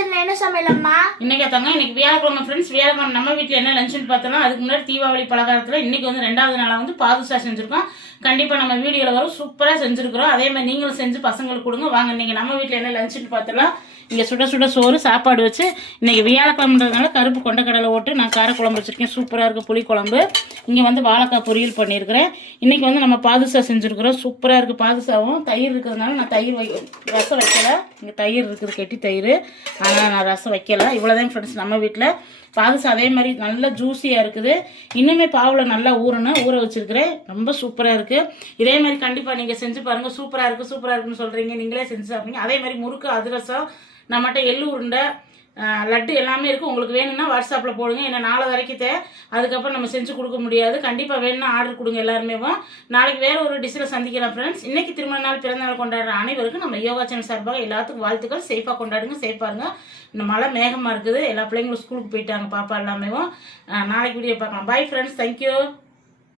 கிச்சன்ல என்ன சமையலம்மா? இன்னைக்கு தாங்க இன்னைக்கு வியாழக்கிழமை ஃப்ரெண்ட்ஸ். வியாழக்கிழமை நம்ம வீட்டில் என்ன லஞ்சுன்னு பார்த்தோம்னா, அதுக்கு முன்னாடி தீபாவளி பலகாரத்தில் இன்னைக்கு வந்து 2வது நாளாக வந்து பாதுஷா செஞ்சுருக்கோம். கண்டிப்பாக நம்ம வீடியோவில் வரும், சூப்பராக செஞ்சுருக்கிறோம். அதே மாதிரி நீங்களும் செஞ்சு பசங்களுக்கு கொடுங்க. வாங்க இன்னைக்கு நம்ம வீட்டில் என்ன லஞ்சுன்னு பார்த்தோம்னா, இங்கே சுட சுட சோறு சாப்பாடு வச்சு இன்னைக்கு வியாழக்கிழமைன்றதுனால கருப்பு கொண்டக்கடலை ஓட்டு நான் காரக்குழம்பு வச்சுருக்கேன். சூப்பராக இருக்குது புளிக்குழம்பு. இங்கே வந்து வாழைக்காய் பொரியல் பண்ணியிருக்கிறேன். இன்றைக்கி வந்து நம்ம பாதுஷா செஞ்சுருக்குறோம். சூப்பராக இருக்குது. பாதுஷாவும் தயிர் இருக்கிறதுனால நான் ரசம் வைக்கலை. இங்கே தயிர் இருக்குது, கெட்டி தயிர். ஆனால் நான் ரசம் வைக்கலை. இவ்வளோதான் ஃப்ரெண்ட்ஸ் நம்ம வீட்டில். பாதுஷா அதே மாதிரி நல்லா ஜூஸியாக இருக்குது. இன்னுமே பாவில் நல்லா ஊற வச்சுருக்கிறேன். ரொம்ப சூப்பராக இருக்குது. இதே மாதிரி கண்டிப்பாக நீங்கள் செஞ்சு பாருங்கள். சூப்பராக இருக்குன்னு சொல்கிறீங்க, நீங்களே செஞ்சு சாப்பிடுங்க. அதே மாதிரி முறுக்கு அதிரசம் நம்மகிட்ட எள்ளு உருண்டை லட்டு எல்லாமே இருக்குது. உங்களுக்கு வேணும்னா வாட்ஸ்அப்பில் போடுங்க. ஏன்னா நாளை வரைக்கும் அதுக்கப்புறம் நம்ம செஞ்சு கொடுக்க முடியாது. கண்டிப்பாக வேணும்னா ஆர்டர் கொடுங்க எல்லாருமே. நாளைக்கு வேறு ஒரு டிஷ்ஷில் சந்திக்கலாம் ஃப்ரெண்ட்ஸ். இன்றைக்கி திருமண நாள் பிறந்த நாள் கொண்டாடுற அனைவருக்கும் நம்ம யோகா சேனல் சார்பாக எல்லாத்துக்கும் வாழ்த்துக்கள். சேஃபாக கொண்டாடுங்க, சேஃபாருங்க. இந்த மழை மேகமாக இருக்குது. எல்லா பிள்ளைங்களும் ஸ்கூலுக்கு போயிட்டாங்க, பாப்பா எல்லாமே. நாளைக்கு வீடியோ பார்க்கலாம். Bye friends, thank you.